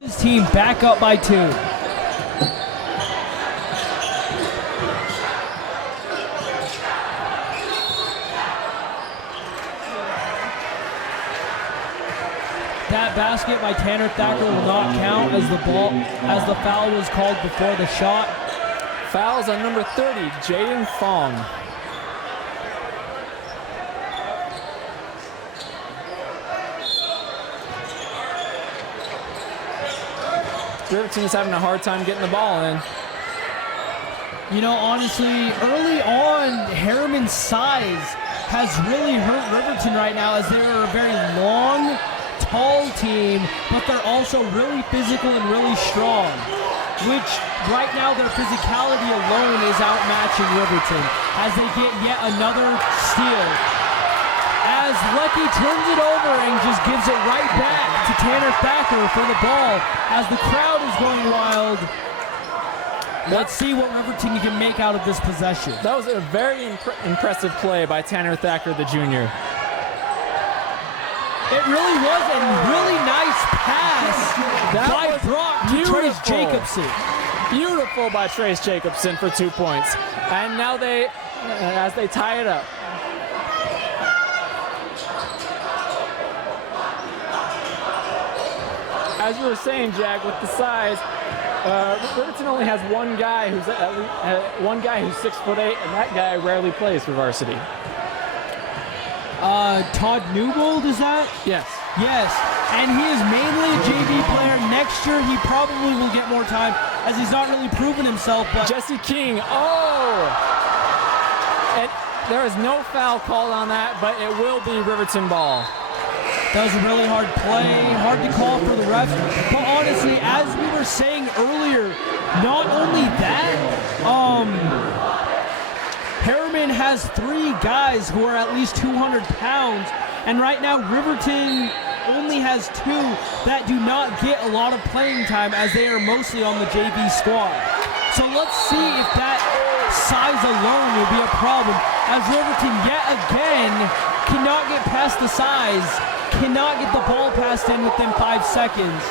His team back up by 2. That basket by Tanner Thacker will not count as the foul was called before the shot. Fouls on number 30, Jaden Fong. Riverton is having a hard time getting the ball in. You know, honestly, early on, Herriman's size has really hurt Riverton right now, as they're a very long, tall team, but they're also really physical and really strong, which right now their physicality alone is outmatching Riverton as they get yet another steal. As Lecky turns it over and just gives it right back to Tanner Thacker for the ball as the crowd is going wild. Let's see what Riverton can make out of this possession. That was a very impressive play by Tanner Thacker, the junior. It really was a really nice pass by Brock to Trace Jacobson. Beautiful by Trace Jacobson for 2 points. And now as they tie it up. As you were saying, Jack, with the size, Riverton only has one guy who's 6'8", and that guy rarely plays for varsity. Todd Newbold, is that? Yes. Yes, and he is mainly a JV player. Next year, he probably will get more time, as he's not really proven himself. But Jesse King, and there is no foul called on that, but it will be Riverton ball. That was a really hard play, hard to call for the refs. But honestly, as we were saying earlier, not only that, Herriman has 3 guys who are at least 200 pounds, and right now Riverton only has 2 that do not get a lot of playing time, as they are mostly on the JV squad. So let's see if that size alone will be a problem, as Riverton yet again cannot get past the size, cannot get the ball passed in within 5 seconds,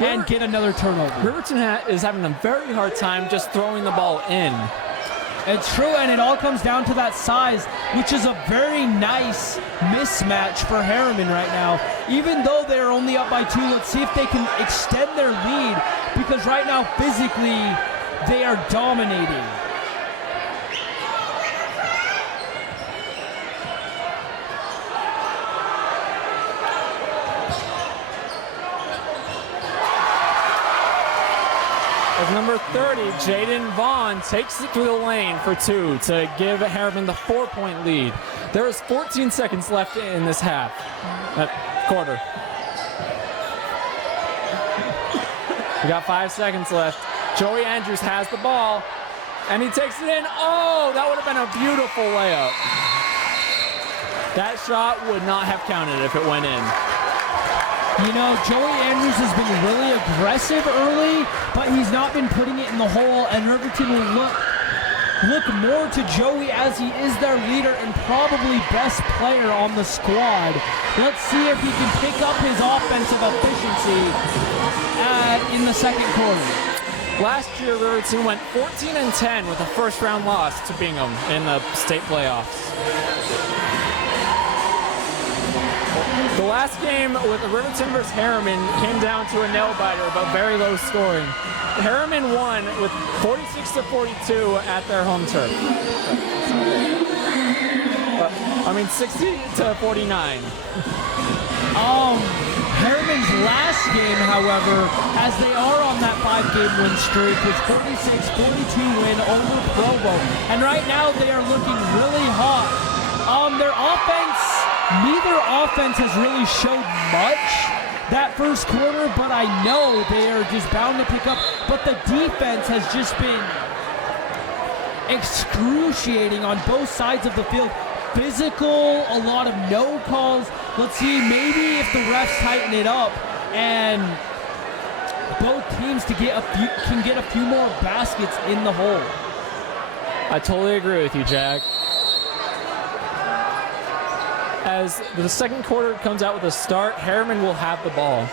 and get another turnover. Riverton is having a very hard time just throwing the ball in. It's true, and it all comes down to that size, which is a very nice mismatch for Herriman right now. Even though they're only up by 2, let's see if they can extend their lead, because right now, physically, they are dominating. As number 30, Jaden Vaughn takes it through the lane for 2 to give Herriman the 4-point lead. There is 14 seconds left in this quarter. We got 5 seconds left. Joey Andrews has the ball, and he takes it in. Oh, that would have been a beautiful layup. That shot would not have counted if it went in. You know, Joey Andrews has been really aggressive early, but he's not been putting it in the hole, and Riverton will look more to Joey, as he is their leader and probably best player on the squad. Let's see if he can pick up his offensive efficiency in the second quarter. Last year, Riverton went 14-10 with a first-round loss to Bingham in the state playoffs. The last game with Riverton versus Herriman came down to a nail-biter, but very low scoring. Herriman won with 46-42 at their home turf. 60-49. Herriman's last game, however, as they are on that 5-game win streak, was 46-42 win over Provo. And right now they are looking really hot. Their offense, neither offense has really showed much that first quarter, but I know they are just bound to pick up. But the defense has just been excruciating on both sides of the field. Physical, a lot of no calls. Let's see, maybe if the refs tighten it up and both teams can get a few more baskets in the hole. I totally agree with you, Jack. As the second quarter comes out with a start, Herriman will have the ball.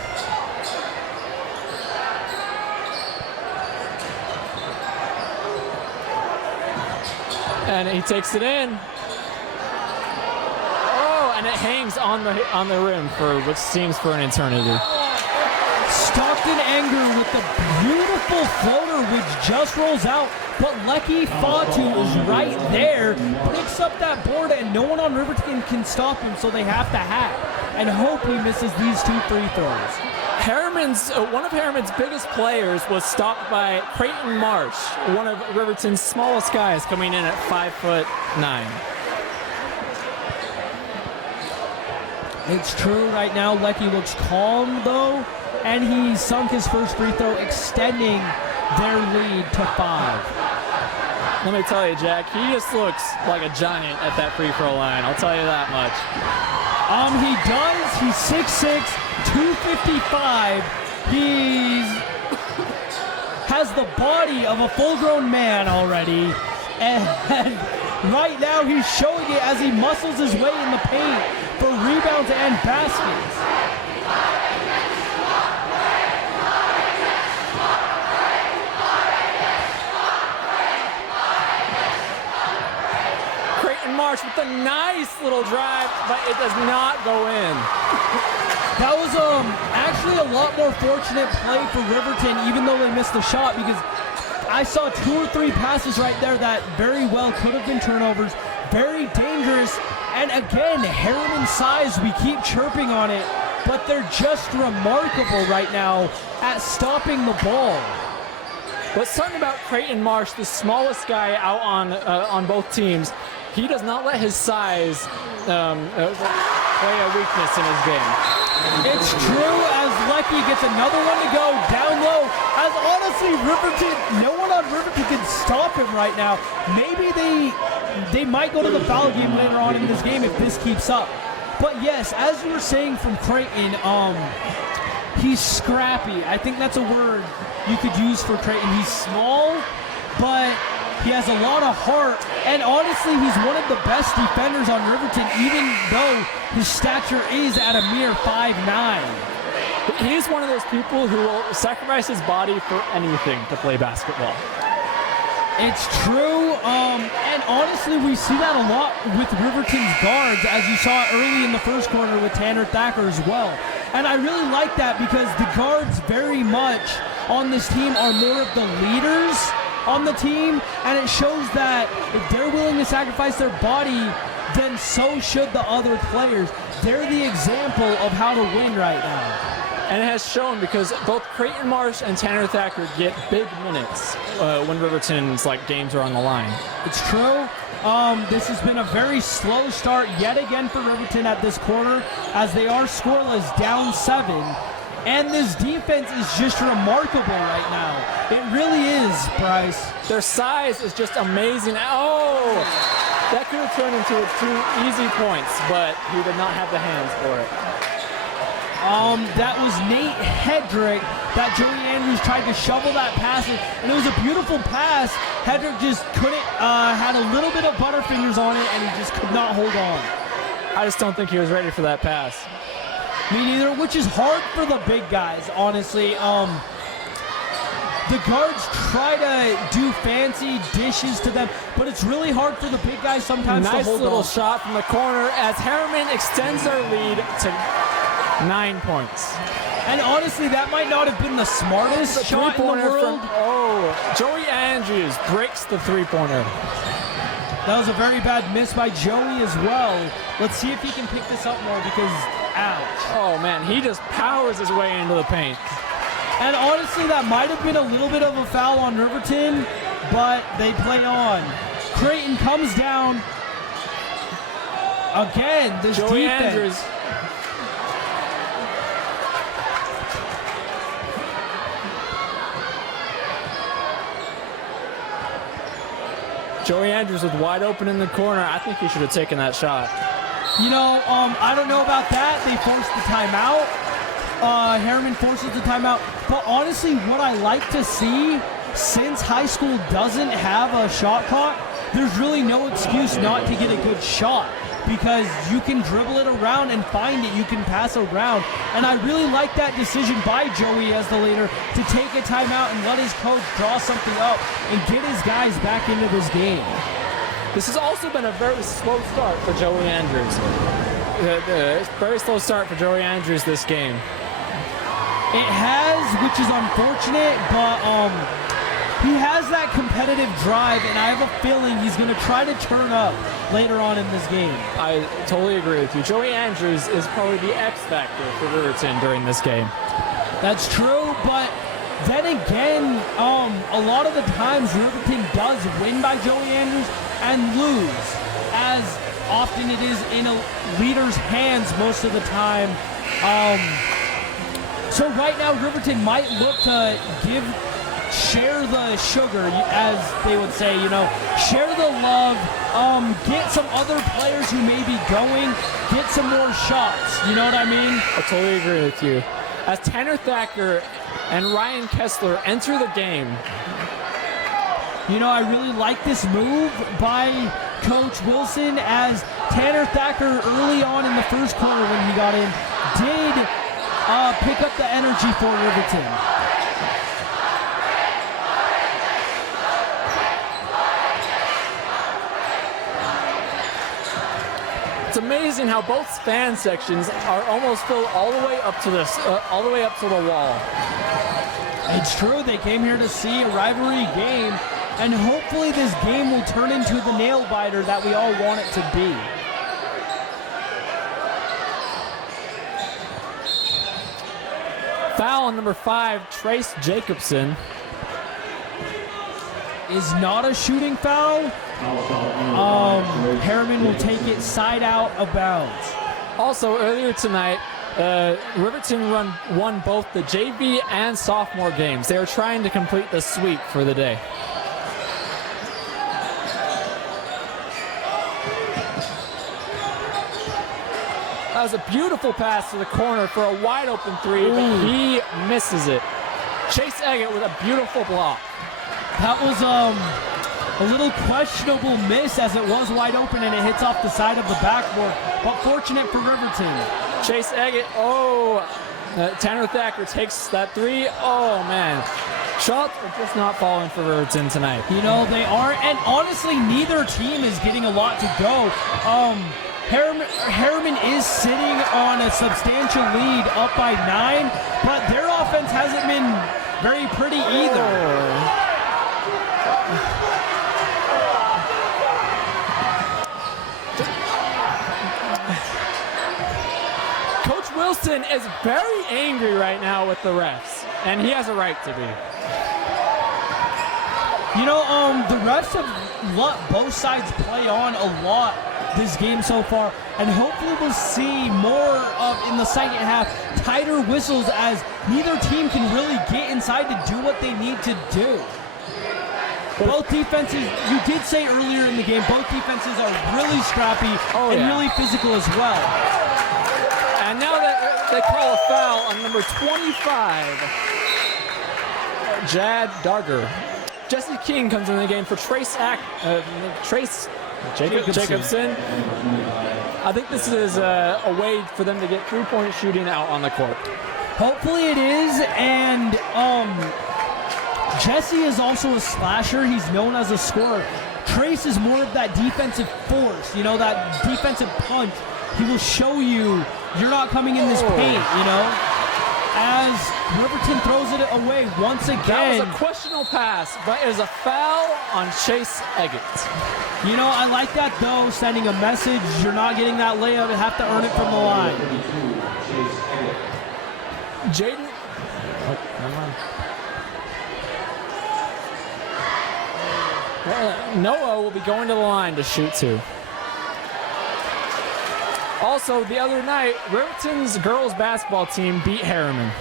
And he takes it in. Oh, and it hangs on the rim for what seems for an eternity. Stockton Anger with the beautiful floater which just rolls out, but Lecky Fatu is right there, picks up that board, and no one on Riverton can stop him, so they have to hack and hope he misses these 2 free throws. One of Herriman's biggest players was stopped by Creighton Marsh, one of Riverton's smallest guys, coming in at 5'9". It's true right now. Lecky looks calm though, and he sunk his first free throw, extending their lead to 5. Let me tell you, Jack, he just looks like a giant at that free throw line. I'll tell you that much. He does. He's 6'6", 255. He has the body of a full-grown man already, and right now he's showing it as he muscles his way in the paint for rebounds and baskets. Marsh with a nice little drive, but it does not go in. That was actually a lot more fortunate play for Riverton, even though they missed the shot, because I saw 2 or 3 passes right there that very well could have been turnovers. Very dangerous. And again, Herriman size, we keep chirping on it, but they're just remarkable right now at stopping the ball. But something about Creighton Marsh, the smallest guy out on both teams, he does not let his size play a weakness in his game. It's true, as Lecky gets another one to go down low. As honestly, Riverton, no one on Riverton can stop him right now. Maybe they might go to the foul game later on in this game if this keeps up. But yes, as you were saying from Creighton, he's scrappy. I think that's a word you could use for Creighton. He's small, but he has a lot of heart, and honestly, he's one of the best defenders on Riverton, even though his stature is at a mere 5'9". He's one of those people who will sacrifice his body for anything to play basketball. It's true, and honestly, we see that a lot with Riverton's guards, as you saw early in the first quarter with Tanner Thacker as well. And I really like that because the guards very much on this team are more of the leaders on the team, and it shows that if they're willing to sacrifice their body, then so should the other players. They're the example of how to win right now. And it has shown, because both Creighton Marsh and Tanner Thacker get big minutes when Riverton's games are on the line. It's true. This has been a very slow start yet again for Riverton at this quarter, as they are scoreless, down 7. And this defense is just remarkable right now. It really is, Bryce. Their size is just amazing. Oh, that could have turned into 2 easy points, but he did not have the hands for it. That was Nate Hedrick that Joey Andrews tried to shovel that pass, and it was a beautiful pass. Hedrick just couldn't, had a little bit of butterfingers on it, and he just could not hold on. I just don't think he was ready for that pass. Me neither, which is hard for the big guys, honestly. The guards try to do fancy dishes to them, but it's really hard for the big guys sometimes to hold on. Nice little shot from the corner as Herriman extends their lead to 9 points. And honestly, that might not have been the smartest shot in the world. Joey Andrews breaks the three-pointer. That was a very bad miss by Joey as well. Let's see if he can pick this up more because, ouch. Oh man, he just powers his way into the paint. And honestly, that might have been a little bit of a foul on Riverton, but they play on. Creighton comes down. Again, this Joey defense. Andrews. Joey Andrews was wide open in the corner. I think he should have taken that shot. You know, I don't know about that. They forced the timeout. Herriman forces the timeout. But honestly, what I like to see, since high school doesn't have a shot clock, there's really no excuse not to get a good shot because you can dribble it around and find it. You can pass around. And I really like that decision by Joey as the leader to take a timeout and let his coach draw something up and get his guys back into this game. This has also been a very slow start for Joey Andrews. Very slow start for Joey Andrews this game. It has, which is unfortunate, but he has that competitive drive, and I have a feeling he's going to try to turn up later on in this game. I totally agree with you. Joey Andrews is probably the X factor for Riverton during this game. That's true, but then again, a lot of the times Riverton does win by Joey Andrews and lose, as often it is in a leader's hands most of the time. So right now, Riverton might look to share the sugar, as they would say, share the love, get some other players who may be going, get some more shots, you know what I mean? I totally agree with you. As Tanner Thacker and Ryan Kessler enter the game. I really like this move by Coach Wilson, as Tanner Thacker early on in the first quarter when he got in did pick up the energy for Riverton. It's amazing how both fan sections are almost filled all the way up to the wall. It's true. They came here to see a rivalry game, and hopefully this game will turn into the nail biter that we all want it to be. Foul on number 5, Trace Jacobson. Is not a shooting foul. Herriman will take it side out of bounds. Also, earlier tonight, Riverton won both the JV and sophomore games. They were trying to complete the sweep for the day. That was a beautiful pass to the corner for a wide open three, but he misses it. Chase Eggett with a beautiful block. That was a little questionable miss, as it was wide open and it hits off the side of the backboard, but fortunate for Riverton. Chase Eggett, Tanner Thacker takes that three. Oh man, shots are just not falling for Riverton tonight. They aren't, and honestly, neither team is getting a lot to go. Herriman is sitting on a substantial lead, up by 9, but their offense hasn't been very pretty either. Coach Wilson is very angry right now with the refs, and he has a right to be. The refs have let both sides play on a lot this game so far, and hopefully we'll see more of, in the second half, tighter whistles, as neither team can really get inside to do what they need to do. Both defenses, you did say earlier in the game, both defenses are really scrappy and really physical as well. And now that they call a foul on number 25, Jad Duggar. Jesse King comes into the game for Trace Jacobson. I think this is a way for them to get three-point shooting out on the court. Hopefully it is, and Jesse is also a slasher. He's known as a scorer. Trace is more of that defensive force, that defensive punch. He will show you you're not coming in this paint, As Riverton throws it away once again. That was a questionable pass, but it is a foul on Chase Eggett. I like that, though, sending a message. You're not getting that layup. You have to earn it from the line. Jaden. Noah will be going to the line to shoot 2. Also, the other night, Riverton's girls basketball team beat Herriman.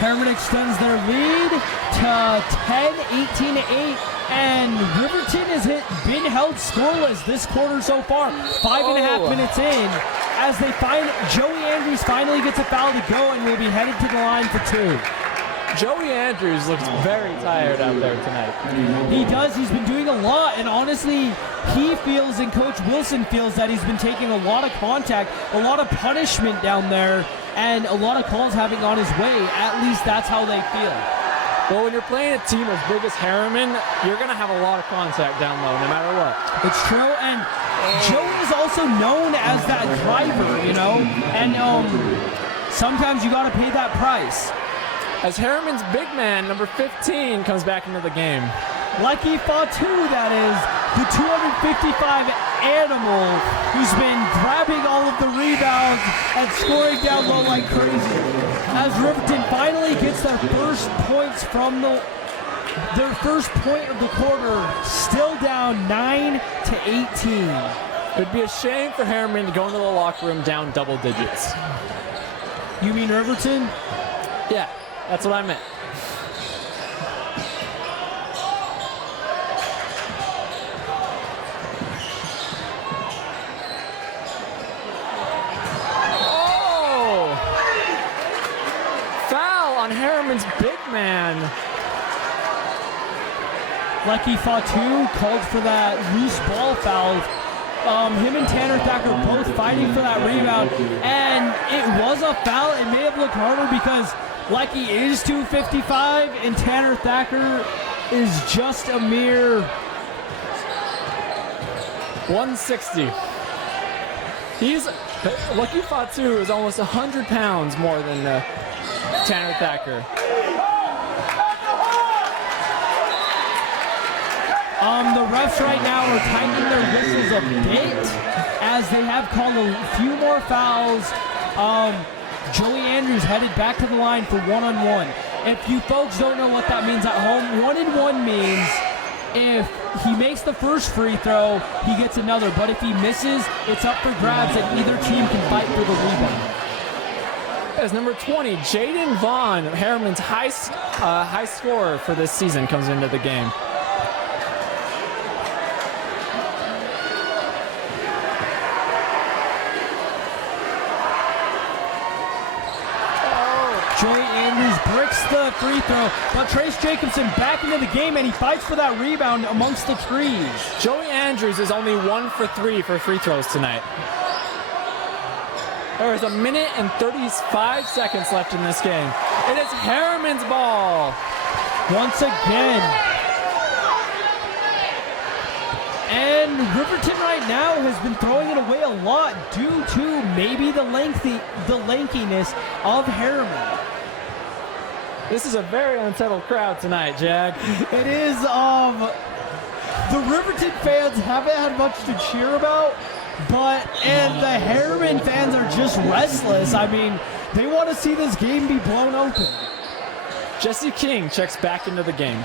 Herriman extends their lead to 10, 18-8, and Riverton has been held scoreless this quarter so far. 5.5 minutes in, as Joey Andrews finally gets a foul to go and will be headed to the line for 2. Joey Andrews looks very tired out there tonight. He does. He's been doing a lot, and honestly, he feels, and Coach Wilson feels, that he's been taking a lot of contact, a lot of punishment down there, and a lot of calls having gone his way. At least that's how they feel. Well, when you're playing a team as big as Herriman, you're going to have a lot of contact down low, no matter what. It's true, and Joey is also known as that driver, you know, and sometimes you got to pay that price. As Herriman's big man, number 15, comes back into the game. Lucky Fatu, that is, the 255 animal who's been grabbing all of the rebounds and scoring down low like crazy. As Riverton finally gets their first points from their first point of the quarter, still down 9 to 18. It would be a shame for Herriman to go into the locker room down double digits. You mean Riverton? Yeah, that's what I meant. On Herriman's big man. Lucky Fatu called for that loose ball foul. Him and Tanner Thacker both fighting for that rebound, and it was a foul. It may have looked harder because Lucky is 255 and Tanner Thacker is just a mere 160. Lucky Fatu is almost 100 pounds more than Tanner Thacker. The refs right now are tightening their whistles a bit as they have called a few more fouls. Joey Andrews headed back to the line for one-on-one. If you folks don't know what that means at home, one-on-one means if he makes the first free throw, he gets another. But if he misses, it's up for grabs and either team can fight for the rebound. As number 20, Jaden Vaughn, Herriman's high scorer for this season, comes into the game. Joey Andrews bricks the free throw, but Trace Jacobson back into the game, and he fights for that rebound amongst the trees. Joey Andrews is only 1 for 3 for free throws tonight. There is 1 minute and 35 seconds left in this game. It is Herriman's ball. Once again. And Riverton right now has been throwing it away a lot due to maybe the lankiness of Herriman. This is a very unsettled crowd tonight, Jag. It is. The Riverton fans haven't had much to cheer about. And the Herriman fans are just restless. I mean, they want to see this game be blown open. Jesse King checks back into the game.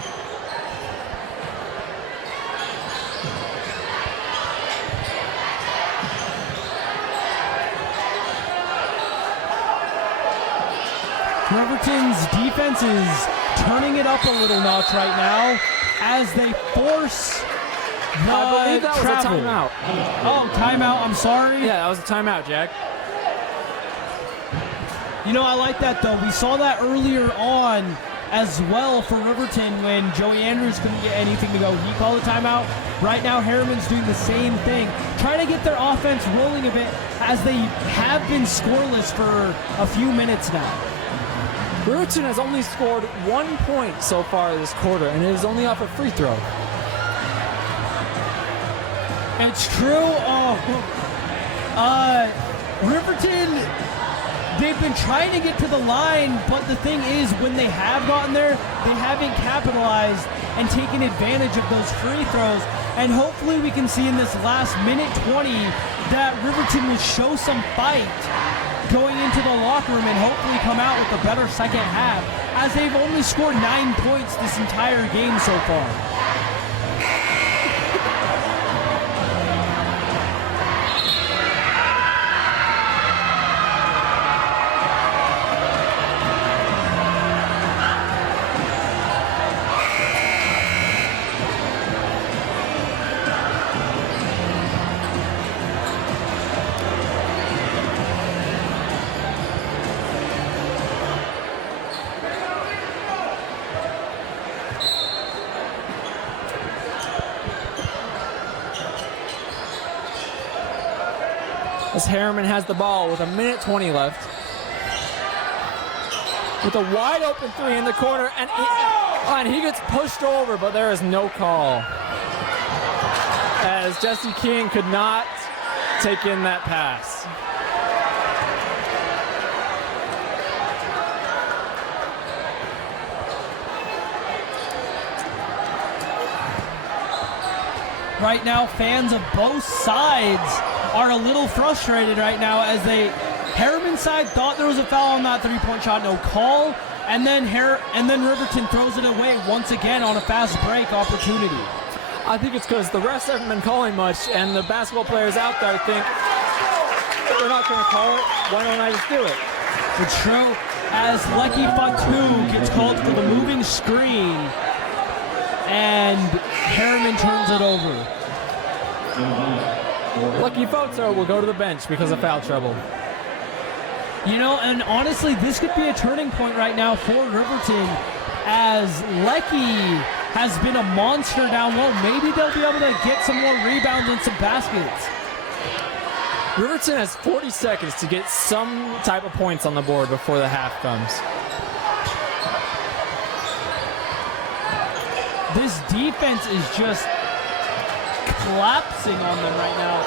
Riverton's defense is turning it up a little notch right now as they force I believe that was a timeout. Oh, timeout. I'm sorry. Yeah, that was a timeout, Jack. You know, I like that, though. We saw that earlier on as well for Riverton when Joey Andrews couldn't get anything to go. He called a timeout. Right now, Herriman's doing the same thing, trying to get their offense rolling a bit as they have been scoreless for a few minutes now. Riverton has only scored 1 point so far this quarter, and it is only off a free throw. It's true. Riverton, they've been trying to get to the line, but the thing is, when they have gotten there, they haven't capitalized and taken advantage of those free throws. And hopefully we can see in this last minute 20 that Riverton will show some fight going into the locker room and hopefully come out with a better second half, as they've only scored 9 points this entire game so far. As Herriman has the ball with 1 minute 20 left. with a wide open three in the corner, and he gets pushed over, but there is no call, as Jesse King could not take in that pass. Right now, fans of both sides are a little frustrated right now as Herriman side thought there was a foul on that three-point shot, no call, and then Riverton throws it away once again on a fast break opportunity. I think it's because the refs haven't been calling much, and the basketball players out there think they're not going to call it. Why don't I just do it? It's true. As Lecky Fatu gets called for the moving screen, and Herriman turns it over. Lucky Foto will go to the bench because of foul trouble. You know, and honestly, this could be a turning point right now for Riverton, as Lecky has been a monster down low. Maybe they'll be able to get some more rebounds and some baskets. Riverton has 40 seconds to get some type of points on the board before the half comes. This defense is just collapsing on them right now.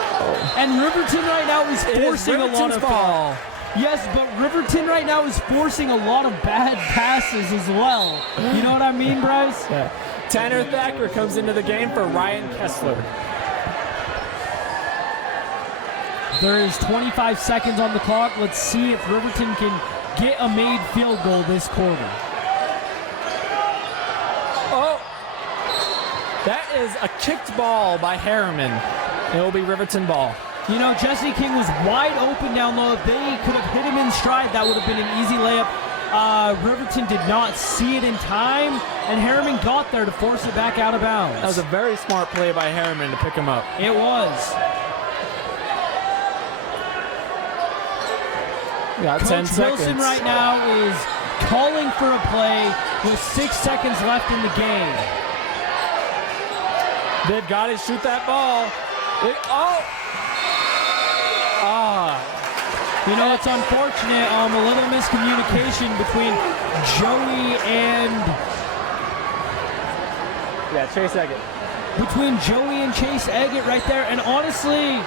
And Riverton right now is forcing a lot of ball. Yes, but Riverton right now is forcing a lot of bad passes as well. You know what I mean, Bryce? Yeah. Tanner Thacker comes into the game for Ryan Kessler. There is 25 seconds on the clock. Let's see if Riverton can get a made field goal this quarter. Oh, that is a kicked ball by Herriman. It will be Riverton ball. You know, Jesse King was wide open down low. If they could have hit him in stride, that would have been an easy layup. Riverton did not see it in time, and Herriman got there to force it back out of bounds. That was a very smart play by Herriman to pick him up. It was. We got 10 Coach seconds. Wilson right now is calling for a play with 6 seconds left in the game. They've got to shoot that ball. You know, it's unfortunate. A little miscommunication between Joey and Chase Eggett. Between Joey and Chase Eggett right there. And honestly,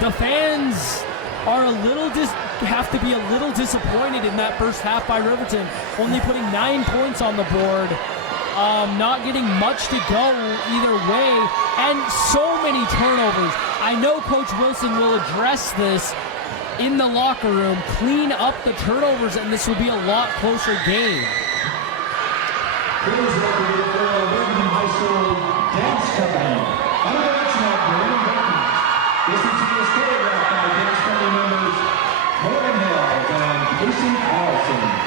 the fans are have to be a little disappointed in that first half by Riverton, only putting 9 points on the board. Not getting much to go either way, and so many turnovers. I know Coach Wilson will address this in the locker room, clean up the turnovers, and this will be a lot closer game. Please welcome the Riverton High School Dance Company. Unconventional Green Curtain. This is to be choreographed by dance company members Morgan Hill and Casey Carlson.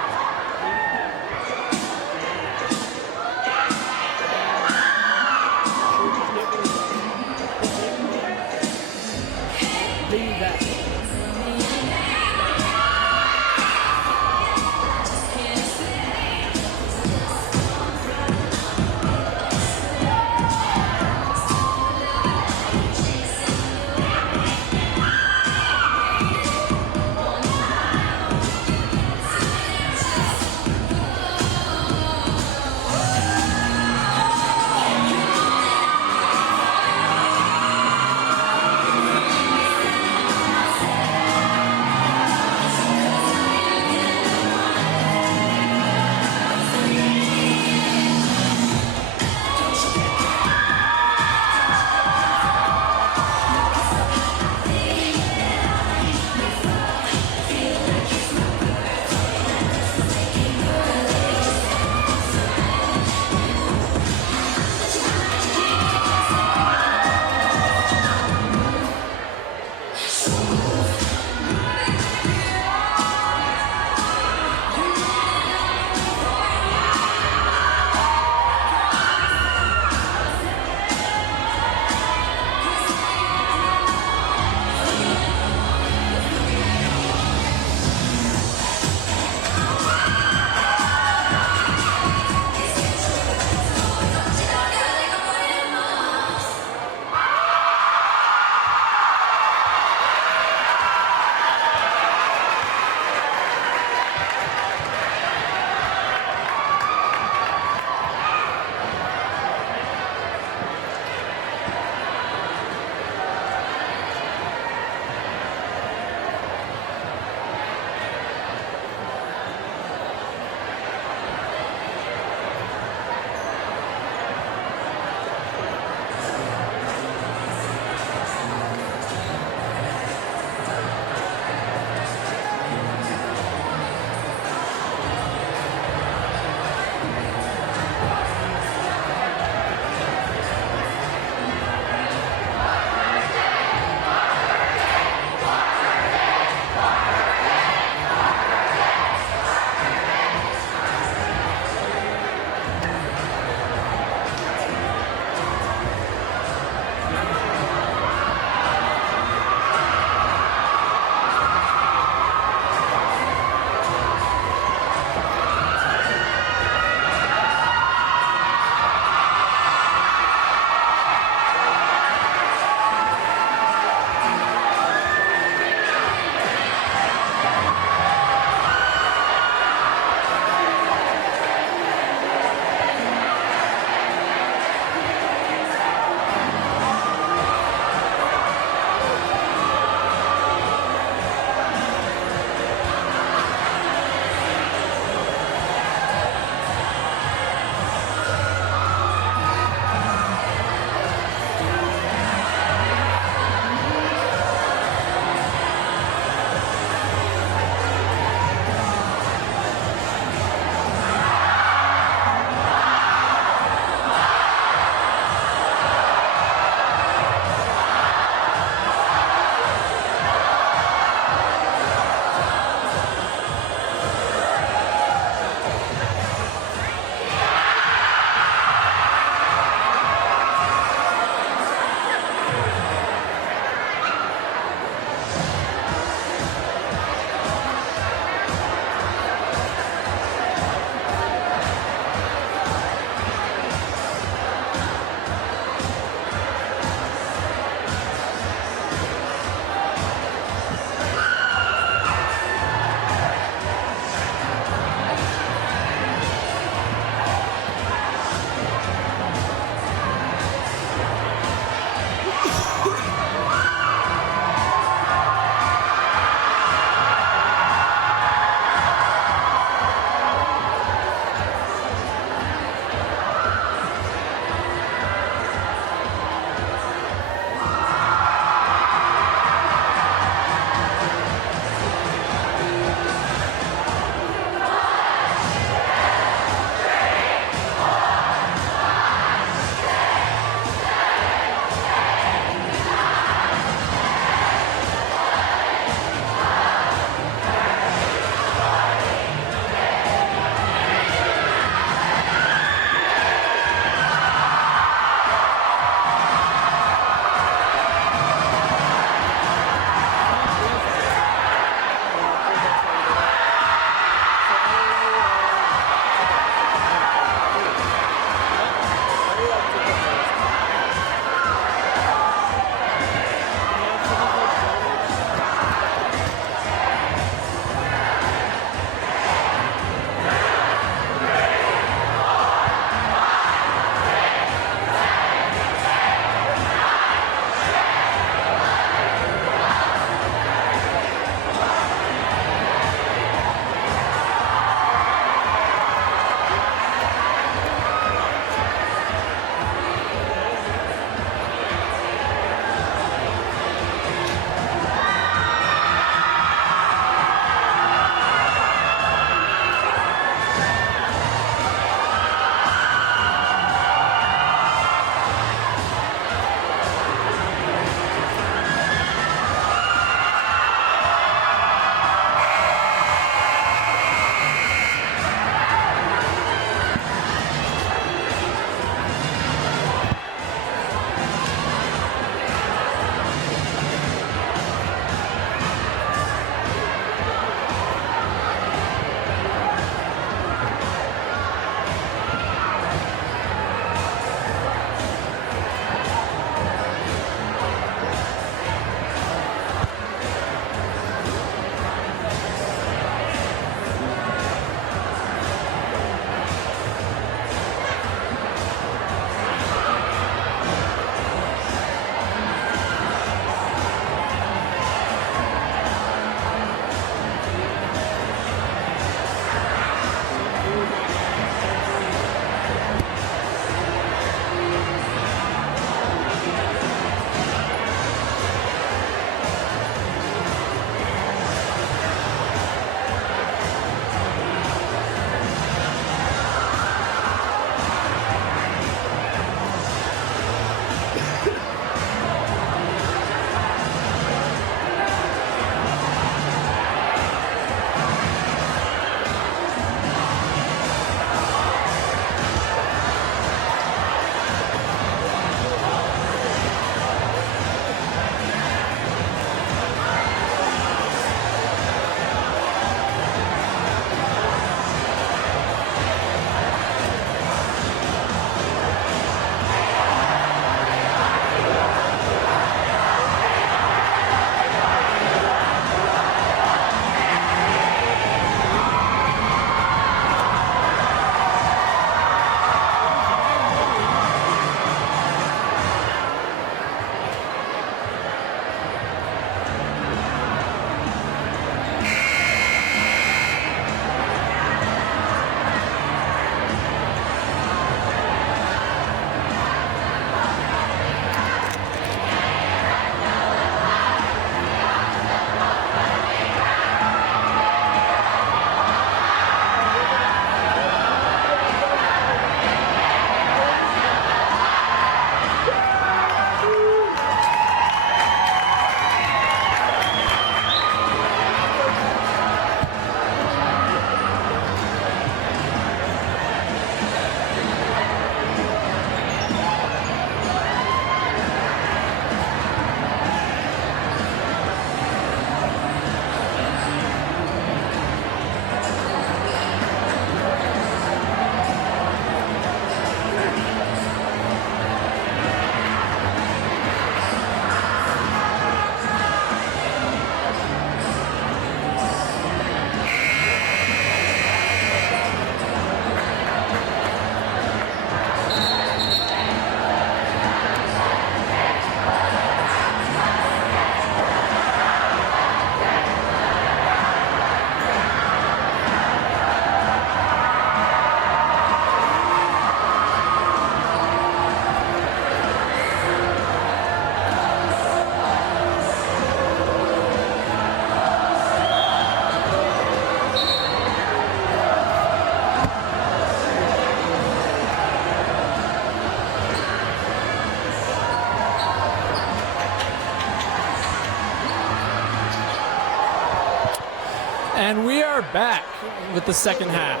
And we are back with the second half.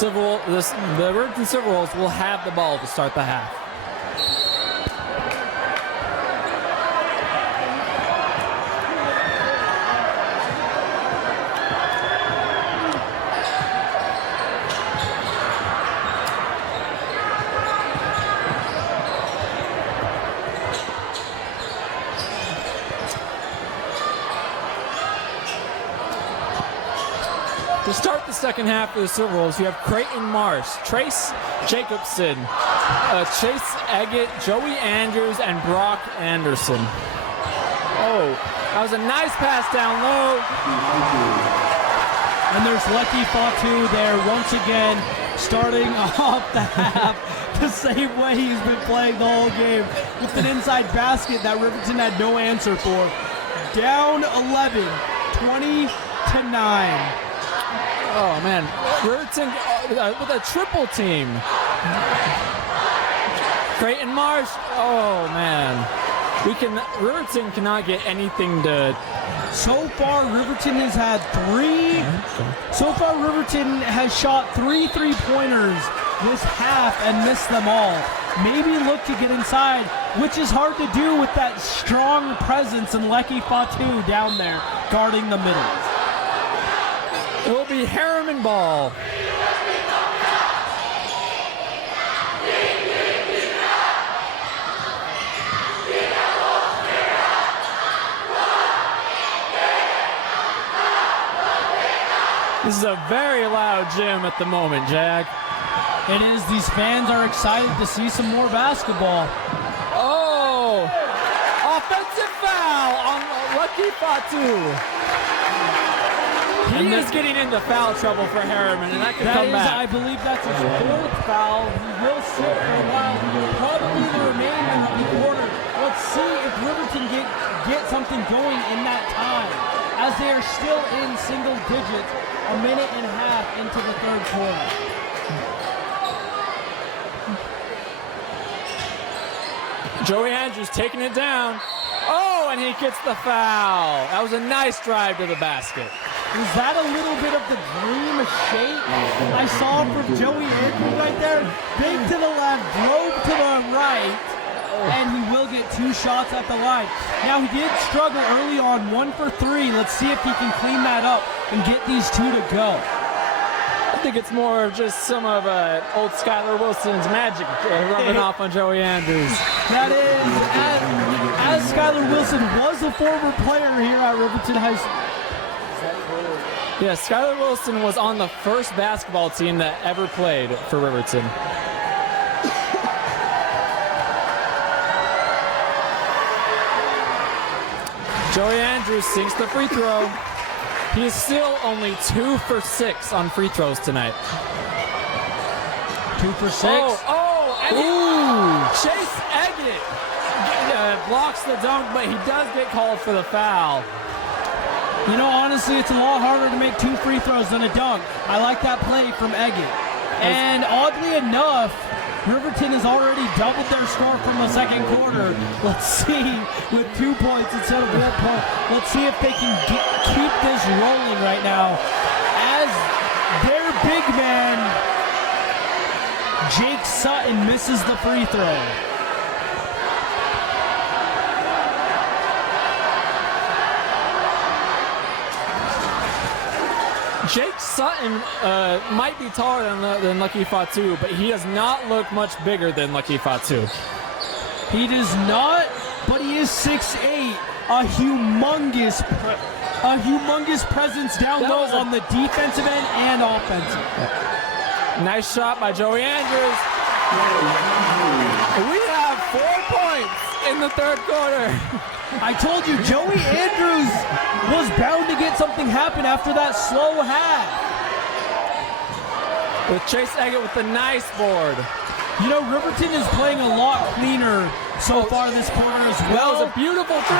The Riverton Silver Wolves will have the ball to start the half. To start the second half of the Silver Wolves, you have Creighton Marsh, Trace Jacobson, Chase Eggett, Joey Andrews, and Brock Anderson. Oh, that was a nice pass down low. And there's Lucky Fatu there once again, starting off the half the same way he's been playing the whole game, with an inside basket that Riverton had no answer for. Down 11, 20-9. Oh, man. Riverton with a triple team. Creighton Marsh. Oh, man. Riverton cannot get anything to... So far, Riverton has had Riverton has shot 3 3-pointers this half and missed them all. Maybe look to get inside, which is hard to do with that strong presence in Lucky Fatu down there guarding the middle. It will be Herriman ball. This is a very loud gym at the moment, Jack. It is. These fans are excited to see some more basketball. Oh! Offensive foul on Lucky Fatu. He is getting into foul trouble for Harriman, and that could come back. I believe that's his 4th foul. He will sit for a while, probably the remainder of the quarter. Let's see if Riverton get something going in that time, as they are still in single digits, a minute and a half into the third quarter. Joey Andrews taking it down. Oh, and he gets the foul. That was a nice drive to the basket. Was that a little bit of the dream shape I saw from Joey Andrews right there? Big to the left, drove to the right, and he will get 2 shots at the line. Now, he did struggle early on, 1 for 3. Let's see if he can clean that up and get these 2 to go. I think it's more of just some of old Skylar Wilson's magic rubbing off on Joey Andrews. That is, as Skylar Wilson was a former player here at Riverton High School. Yeah, Skylar Wilson was on the first basketball team that ever played for Riverton. Joey Andrews sinks the free throw. He is still only 2 for 6 on free throws tonight. 2 for 6. And Chase Eggett blocks the dunk, but he does get called for the foul. You know, honestly, it's a lot harder to make 2 free throws than a dunk. I like that play from Eggett. And oddly enough, Riverton has already doubled their score from the second quarter. Let's see, with 2 points instead of 1 point. Let's see if they can keep this rolling right now. As their big man, Jake Sutton, misses the free throw. Jake Sutton might be taller than Lucky Fatu, but he does not look much bigger than Lucky Fatu. He does not, but he is 6'8", a humongous presence down low on the defensive end and offensive. Nice shot by Joey Andrews. We have 4 points in the third quarter. I told you, Joey Andrews was bound to get something happen after that slow half. With Chase Eggett with a nice board. You know, Riverton is playing a lot cleaner so far this quarter as well. That was a beautiful 3.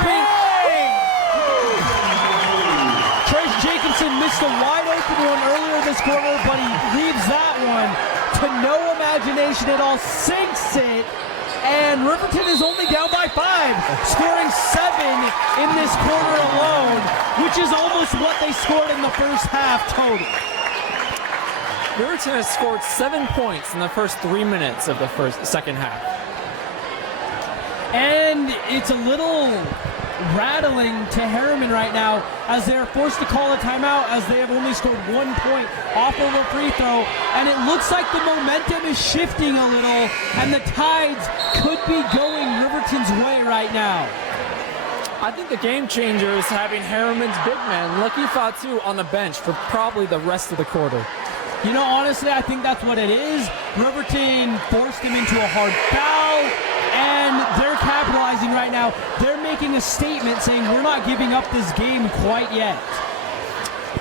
Trace Jacobson missed a wide open one earlier this quarter, but he leaves that one to no imagination at all, sinks it. And Riverton is only down by 5, scoring 7 in this quarter alone. which is almost what they scored in the first half total. Riverton has scored 7 points in the first 3 minutes of the second half. And it's a little rattling to Herriman right now as they are forced to call a timeout as they have only scored 1 point off of a free throw. And it looks like the momentum is shifting a little and the tides could be going Riverton's way right now. I think the game changer is having Herriman's big man, Lucky Fatu, on the bench for probably the rest of the quarter. You know, honestly, I think that's what it is. Riverton forced him into a hard foul, and they're capitalizing right now. They're making a statement saying we're not giving up this game quite yet.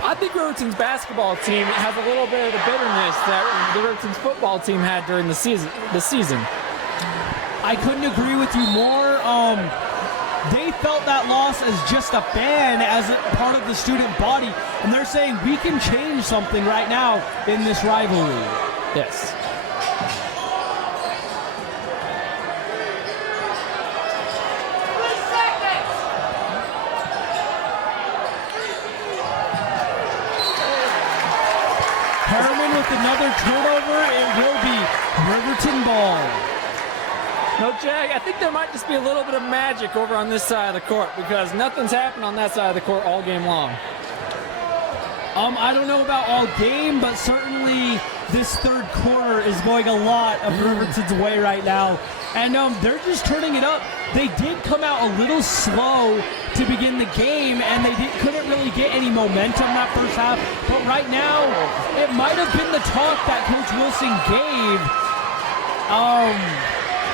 I think Riverton's basketball team has a little bit of the bitterness that the Riverton's football team had during the season. I couldn't agree with you more. They felt that loss as just a fan, as a part of the student body, and they're saying we can change something right now in this rivalry. Yes. Herriman with another turnover. It will be Riverton ball. No, Jag, I think there might just be a little bit of magic over on this side of the court because nothing's happened on that side of the court all game long. I don't know about all game, but certainly this third quarter is going a lot of Riverton's way right now. And they're just turning it up. They did come out a little slow to begin the game, and they couldn't really get any momentum that first half. But right now, it might have been the talk that Coach Wilson gave.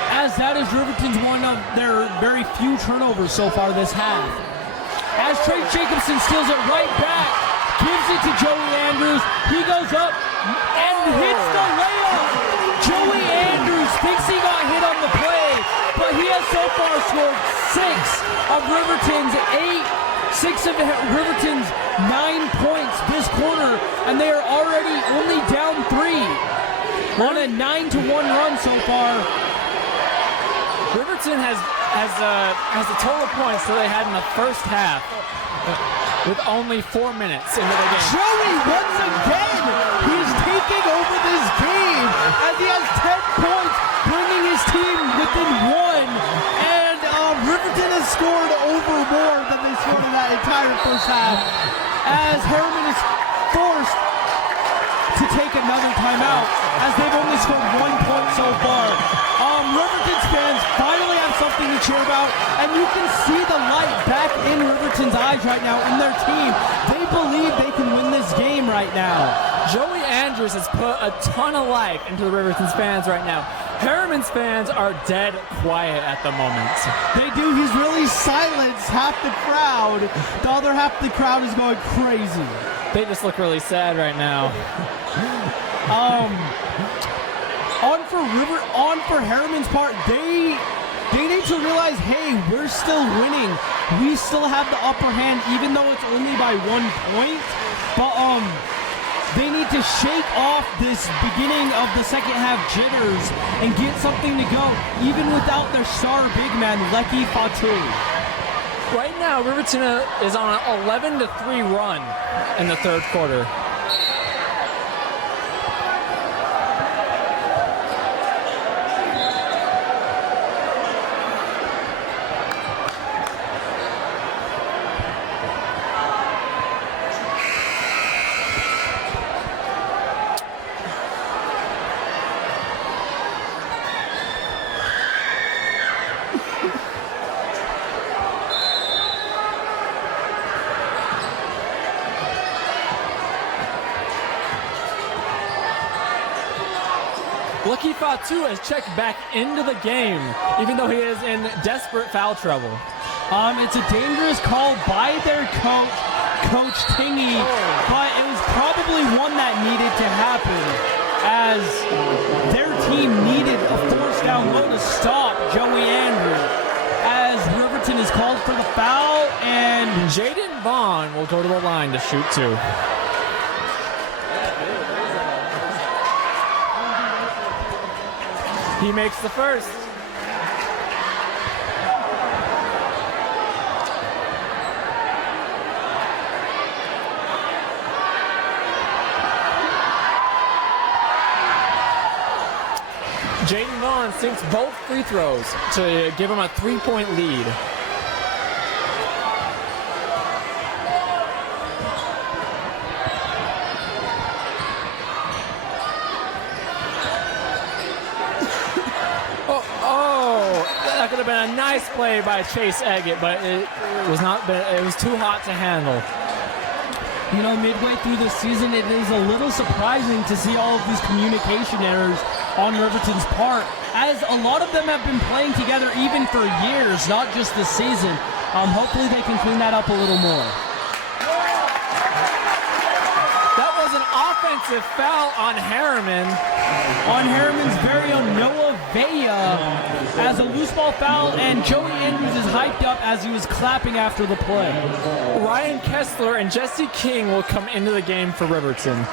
As that is Riverton's one of their very few turnovers so far this half. As Trey Jacobson steals it right back, gives it to Joey Andrews. He goes up and hits the layup. Joey Andrews thinks he got hit on the play, but he has so far scored 6 of Riverton's 9 points this quarter, and they are already only down 3 on a 9-1 run so far. Riverton has the total points that they had in the first half with only 4 minutes into the game. Joey, once again, he's taking over this game as he has 10 points, bringing his team within 1. And Riverton has scored over more than they scored in that entire first half as Herriman is forced to take another timeout as they've only scored 1 point so far. Riverton's fans finally have something to cheer about, and you can see the light back in Riverton's eyes right now in their team. They believe they can win this game right now. Joey Andrews has put a ton of life into the Riverton's fans right now. Herriman's fans are dead quiet at the moment. They do. He's really silenced half the crowd. The other half of the crowd is going crazy. They just look really sad right now. On for Herriman's part, they need to realize, hey, we're still winning. We still have the upper hand, even though it's only by 1 point. But they need to shake off this beginning of the second half jitters and get something to go, even without their star big man, Lucky Fatu. Right now, Riverton is on an 11-3 run in the third quarter. Lucky Fatu has checked back into the game, even though he is in desperate foul trouble. It's a dangerous call by their coach, Coach Tingy, but it was probably one that needed to happen as their team needed a force down low to stop Joey Andrews. As Riverton is called for the foul, and Jaden Vaughn will go to the line to shoot 2. He makes the first. Jaden Vaughn sinks both free throws to give him a 3-point lead. That could have been a nice play by Chase Eggett, but it was too hot to handle. You know, midway through the season, it is a little surprising to see all of these communication errors on Riverton's part, as a lot of them have been playing together even for years, not just this season. Hopefully they can clean that up a little more. That was an offensive foul on Herriman. On Herriman's very own Noah Vea, as a loose ball foul, and Joey Andrews is hyped up as he was clapping after the play. Ryan Kessler and Jesse King will come into the game for Riverton.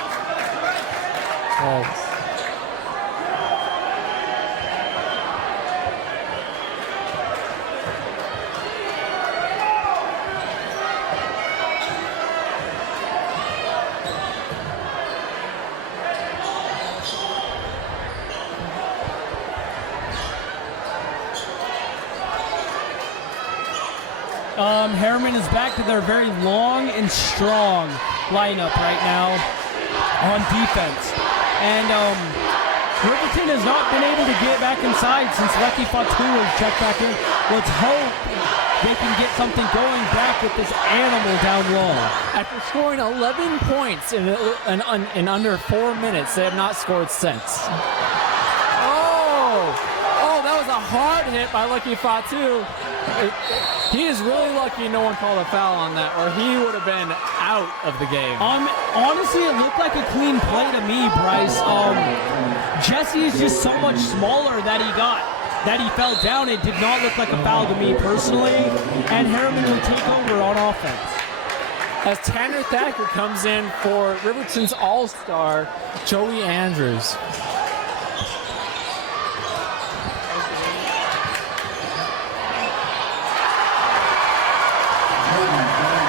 Herriman is back to their very long and strong lineup right now on defense. And Riverton has not been able to get back inside since Lucky Fatu has checked back in. Let's hope they can get something going back with this animal down low. After scoring 11 points in under 4 minutes, they have not scored since. Oh, that was a hard hit by Lucky Fatu. He is really lucky no one called a foul on that, or he would have been out of the game. Honestly, it looked like a clean play to me, Bryce. Jesse is just so much smaller that he fell down. It did not look like a foul to me personally, and Herriman will take over on offense. As Tanner Thacker comes in for Riverton's all-star, Joey Andrews.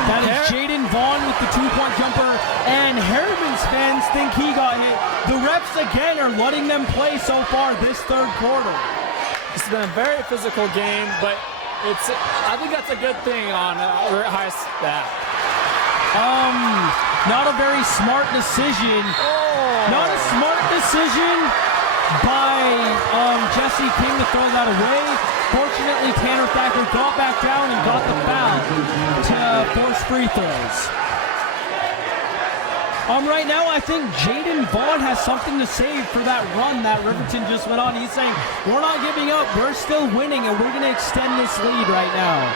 That is Jaden Vaughn with the two-point jumper, and Herriman's fans think he got hit. The refs again are letting them play so far this third quarter. It's been a very physical game, but I think that's a good thing on high staff. Not a very smart decision. Not a smart decision by Jesse King to throw that away. Fortunately, Tanner Thacker got back down and got the foul to force free throws. Right now, I think Jaden Vaughn has something to say for that run that Riverton just went on. He's saying, we're not giving up, we're still winning, and we're going to extend this lead right now.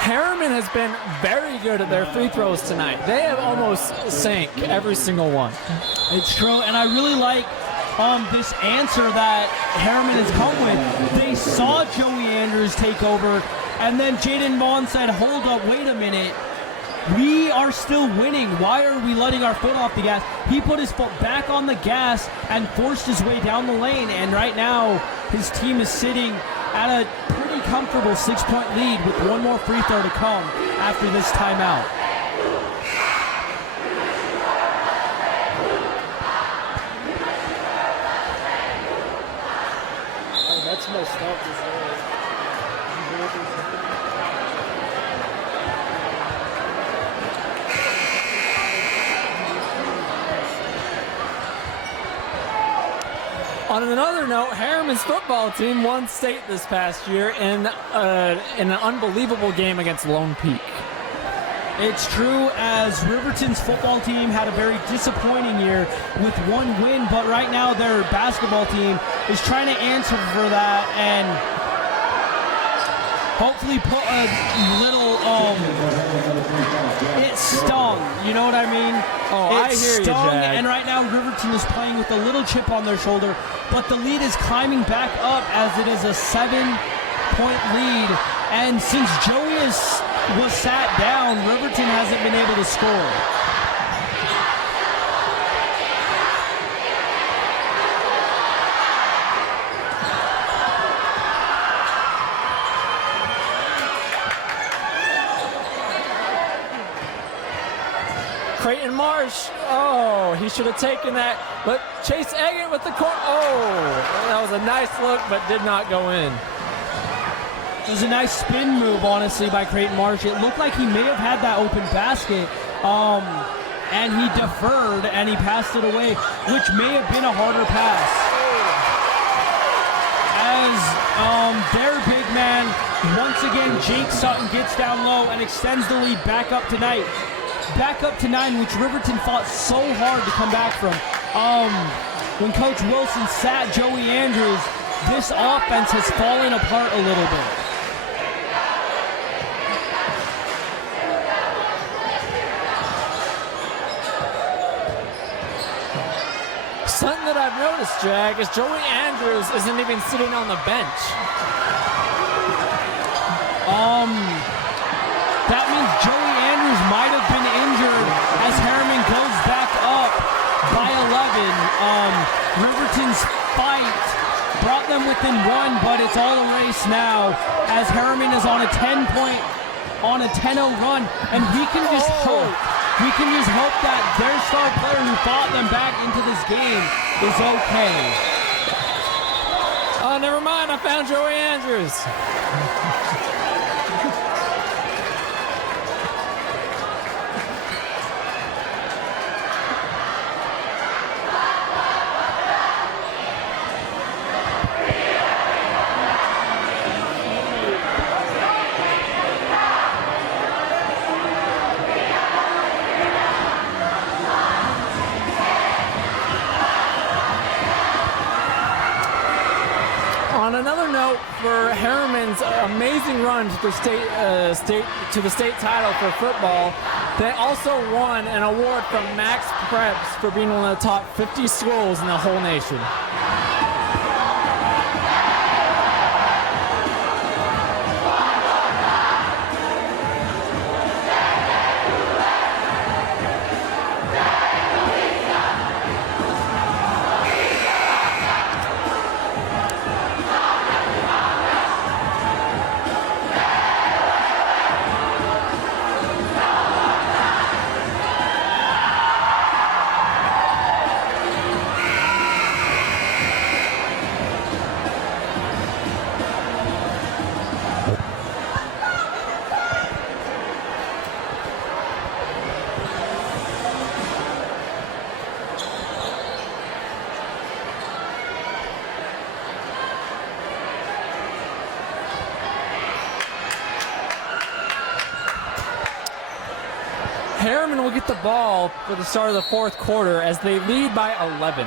Herriman has been very good at their free throws tonight. They have almost sank every single one. It's true, and I really like this answer that Herriman has come with. They saw Joey Andrews take over, and then Jaden Vaughn said, hold up, wait a minute. We are still winning. Why are we letting our foot off the gas? He put his foot back on the gas and forced his way down the lane, and right now his team is sitting at a pretty comfortable 6-point lead with one more free throw to come after this timeout. That's messed up. On another note, Herriman's football team won state this past year in an unbelievable game against Lone Peak. It's true, as Riverton's football team had a very disappointing year with one win, but right now their basketball team is trying to answer for that and hopefully put a little, it stung, you know what I mean? I hear you, stung, Jag. and right now Riverton is playing with a little chip on their shoulder, but the lead is climbing back up as it is a 7-point lead, and since Joey was sat down, Riverton hasn't been able to score. Creighton Marsh. Oh, he should have taken that. But Chase Eggett with the court. Oh, that was a nice look, but did not go in. It was a nice spin move, honestly, by Creighton Marsh. It looked like he may have had that open basket, and he deferred and he passed it away, which may have been a harder pass. As their big man, once again, Jake Sutton gets down low and extends the lead back up to 9. Back up to 9, which Riverton fought so hard to come back from. When Coach Wilson sat Joey Andrews, this offense has fallen apart a little bit. Something that I've noticed, Jag, is Joey Andrews isn't even sitting on the bench. That means Joey Andrews might have been injured as Herriman goes back up by 11. Riverton's fight brought them within 1, but it's all a race now as Herriman is on a 10-0 run, and we can just hope. We can just hope that their star player who fought them back into this game is okay. Oh, never mind. I found Joey Andrews. On another note, for Herriman's amazing run to the state title for football, they also won an award from Max Preps for being one of the top 50 schools in the whole nation. Herriman will get the ball for the start of the fourth quarter as they lead by 11.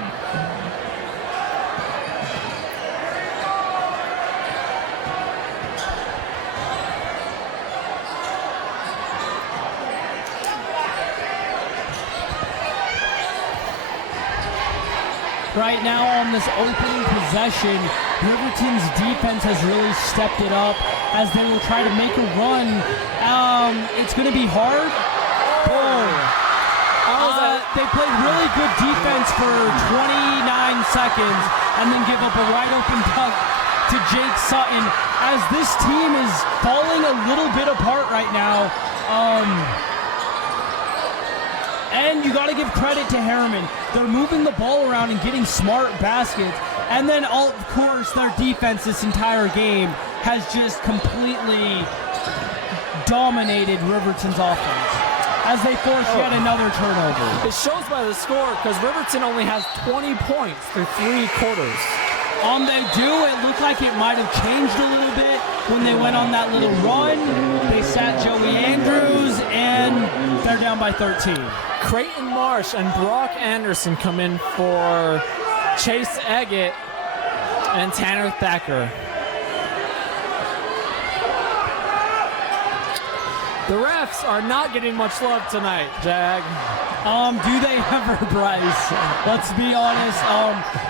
Right now on this opening possession, Riverton's defense has really stepped it up as they will try to make a run. It's going to be hard. They played really good defense for 29 seconds and then give up a wide open dunk to Jake Sutton as this team is falling a little bit apart right now. And you got to give credit to Herriman. They're moving the ball around and getting smart baskets. And then, of course, their defense this entire game has just completely dominated Riverton's offense as they force yet another turnover. It shows by the score because Riverton only has 20 points through 3 quarters. They do. It looked like it might have changed a little bit when they went on that little run. They sat Joey Andrews, and they're down by 13. Creighton Marsh and Brock Anderson come in for Chase Eggett and Tanner Thacker. The refs are not getting much love tonight, Jag. Do they ever, Bryce? Let's be honest.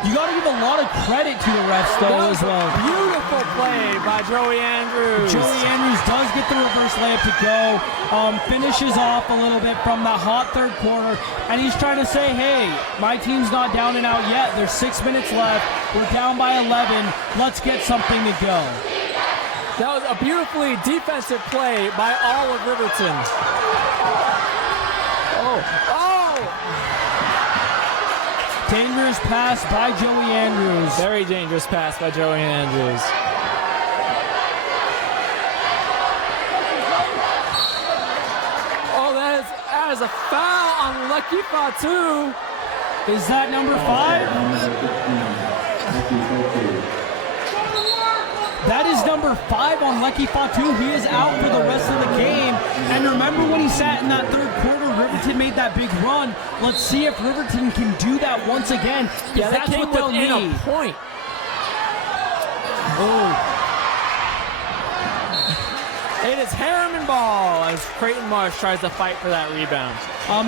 You got to give a lot of credit to the refs, though, as well. Beautiful play by Joey Andrews. Joey Andrews does get the reverse layup to go. Finishes off a little bit from the hot third quarter, and he's trying to say, hey, my team's not down and out yet. There's 6 minutes left. We're down by 11. Let's get something to go. That was a beautifully defensive play by all of Riverton. Dangerous pass by Joey Andrews. Very dangerous pass by Joey Andrews. Oh, that is a foul on Lucky Fatu. Is that number 5? That is number 5 on Lucky Fatu. He is out for the rest of the game. And remember when he sat in that third quarter, Riverton made that big run. Let's see if Riverton can do that once again. Yeah, that's what they'll need. A point. Oh. It is Herriman ball as Creighton Marsh tries to fight for that rebound.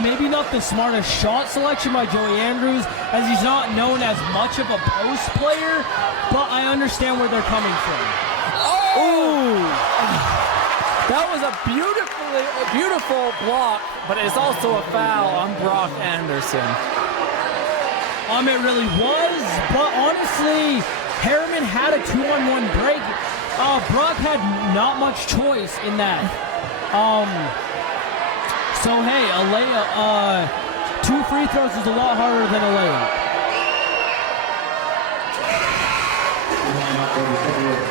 Maybe not the smartest shot selection by Joey Andrews, as he's not known as much of a post player, but I understand where they're coming from. Oh! That was a beautiful block, but it's also a foul on Brock Anderson. It really was, but honestly, Herriman had a 2-on-1 break. Brock had not much choice in that. So hey, a layup, 2 free throws is a lot harder than a Line up for the layup.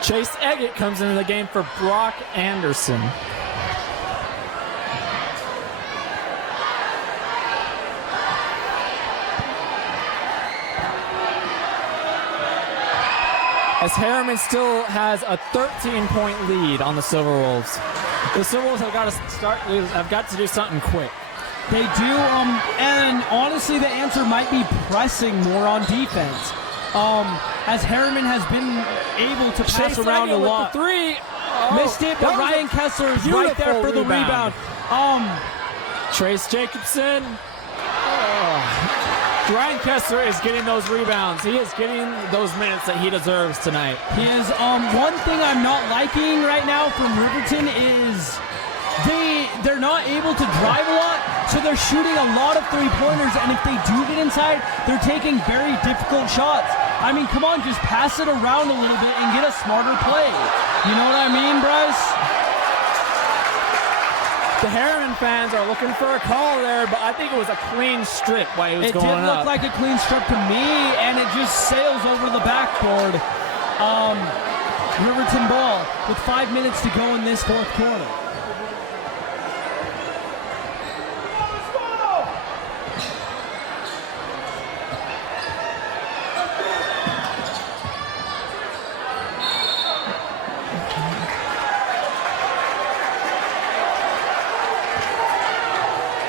Chase Eggett comes into the game for Brock Anderson. As Herriman still has a 13-point lead on the Silver Wolves. The Silver Wolves have got to do something quick. They do, and honestly, the answer might be pressing more on defense. As Herriman has been able to pass Chase around a Eggett lot. With the 3. Missed it, but Ryan Kessler is right there for the rebound. Trace Jacobson. Ryan Kessler is getting those rebounds. He is getting those minutes that he deserves tonight. He is. One thing I'm not liking right now from Riverton is they're not able to drive a lot, so they're shooting a lot of three-pointers, and if they do get inside, they're taking very difficult shots. I mean, come on, just pass it around a little bit and get a smarter play. You know what I mean, Bryce? The Herriman fans are looking for a call there, but I think it was a clean strip while he was going up. It did look like a clean strip to me, and it just sails over the backboard. Riverton ball with 5 minutes to go in this fourth quarter.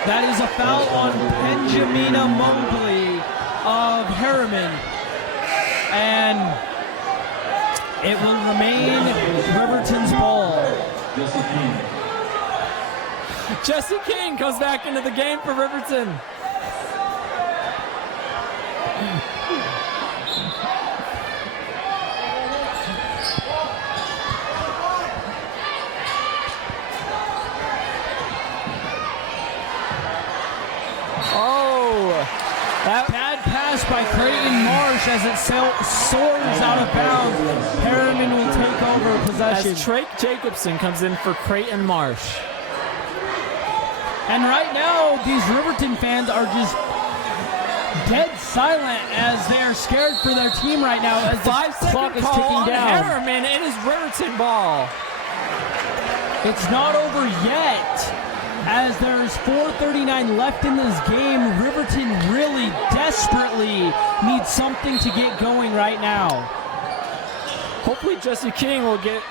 That is a foul on Benjamina Mobley of Herriman. And it will remain Riverton's ball. Jesse King comes back into the game for Riverton. Bad pass by Creighton Marsh as it soars out of bounds. Herriman will take over possession. As Trake Jacobson comes in for Creighton Marsh. And right now, these Riverton fans are just dead silent as they are scared for their team right now as the clock is ticking down. Herriman, it is Riverton ball. It's not over yet. As there's 4:39 left in this game, Riverton really desperately needs something to get going right now. Hopefully Jesse King will get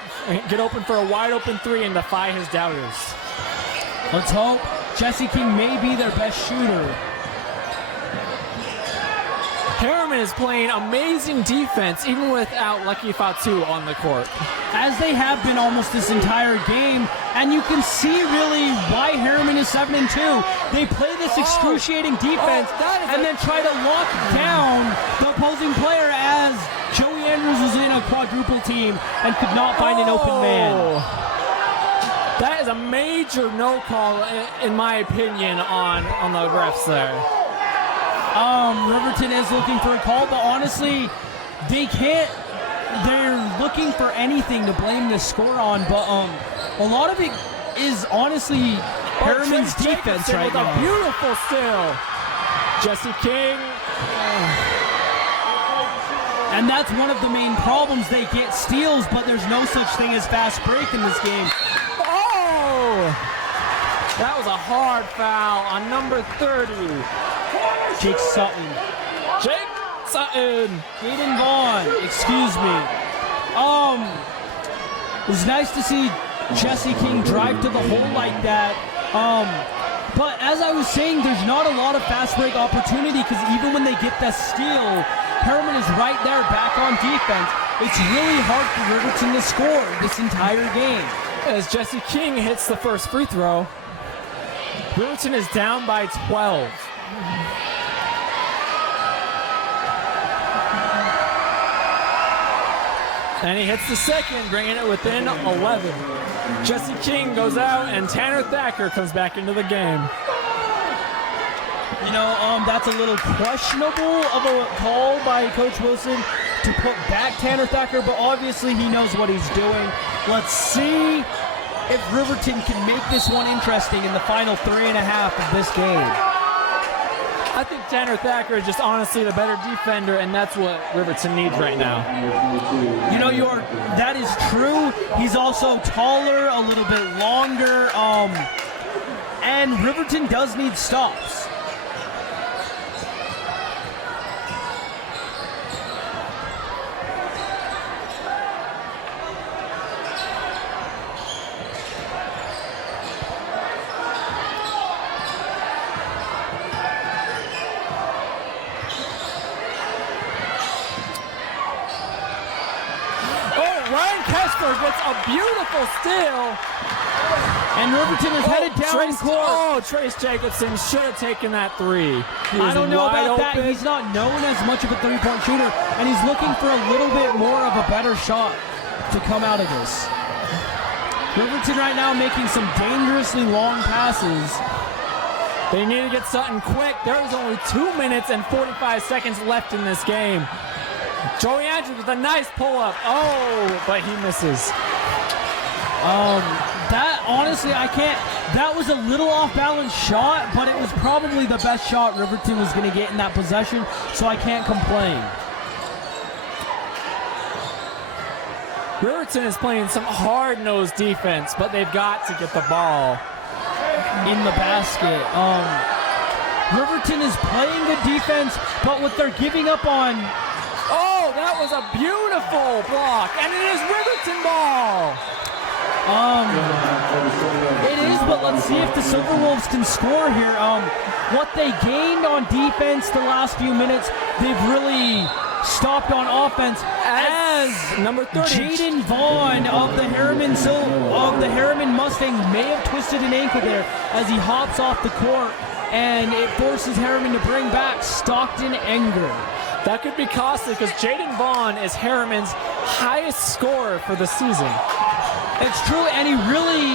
open for a wide open 3 and defy his doubters. Let's hope. Jesse King may be their best shooter. Herriman is playing amazing defense even without Lucky Fatu on the court. As they have been almost this entire game, and you can see really why Herriman is 7-2. They play this excruciating defense and then try to lock down the opposing player as Joey Andrews was in a quadruple team and could not find an open man. That is a major no call in my opinion on the refs there. Riverton is looking for a call, but honestly, they're looking for anything to blame this score on, but a lot of it is honestly Herriman's Trace defense Jacobson right with now. a beautiful steal. Jesse King. And that's one of the main problems. They get steals, but there's no such thing as fast break in this game. Oh! That was a hard foul on number 30. Jake Sutton. Jake Sutton. Jaden Vaughn, excuse me. It was nice to see Jesse King drive to the hole like that. But as I was saying, there's not a lot of fast break opportunity because even when they get the steal, Herriman is right there back on defense. It's really hard for Riverton to score this entire game. As Jesse King hits the first free throw, Riverton is down by 12. And he hits the second, bringing it within 11. Jesse King goes out, and Tanner Thacker comes back into the game. You know, that's a little questionable of a call by Coach Wilson to put back Tanner Thacker, but obviously he knows what he's doing. Let's see if Riverton can make this one interesting in the final 3.5 of this game. I think Tanner Thacker is just honestly the better defender, and that's what Riverton needs right now. You know, that is true. He's also taller, a little bit longer, and Riverton does need stops. Ryan Kessler gets a beautiful steal. And Riverton is headed down court. Oh, Trace Jacobson should have taken that three. I don't know about that. Open. He's not known as much of a three-point shooter, and he's looking for a little bit more of a better shot to come out of this. Riverton right now making some dangerously long passes. They need to get Sutton quick. There's only 2 minutes and 45 seconds left in this game. Joey Andrews with a nice pull-up. Oh, but he misses. That, honestly, I can't... That was a little off-balance shot, but it was probably the best shot Riverton was going to get in that possession, so I can't complain. Riverton is playing some hard-nosed defense, but they've got to get the ball in the basket. Riverton is playing good defense, but what they're giving up on... Oh, that was a beautiful block, and it is Riverton ball. It is, but let's see if the Silverwolves can score here. What they gained on defense the last few minutes, they've really stopped on offense. As number 30, Jaden Vaughn of the Herriman Mustangs may have twisted an ankle there as he hops off the court, and it forces Herriman to bring back Stockton Enger. That could be costly because Jaden Vaughn is Herriman's highest scorer for the season. It's true, and he really,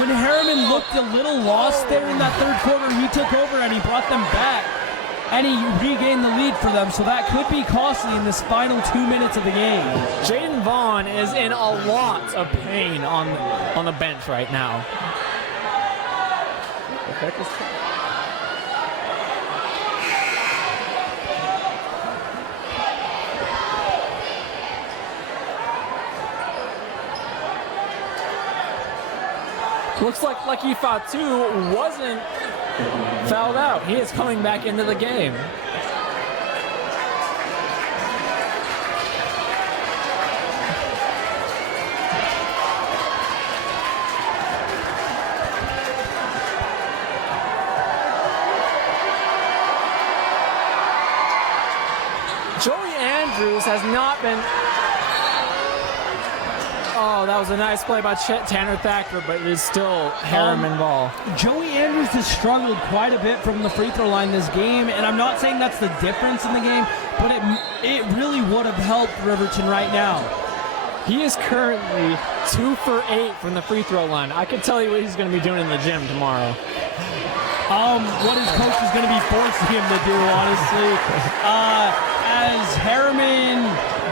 when Herriman looked a little lost there in that third quarter, he took over and he brought them back, and he regained the lead for them, so that could be costly in this final 2 minutes of the game. Jaden Vaughn is in a lot of pain on the bench right now. Looks like Lucky Fatu wasn't fouled out. He is coming back into the game. Joey Andrews has not been... Oh, that was a nice play by Tanner Thacker, but it is still Herriman ball. Joey Andrews has struggled quite a bit from the free throw line this game, and I'm not saying that's the difference in the game, but it really would have helped Riverton right now. He is currently 2 for 8 from the free throw line. I can tell you what he's going to be doing in the gym tomorrow. What his coach is going to be forcing him to do, honestly. As Herriman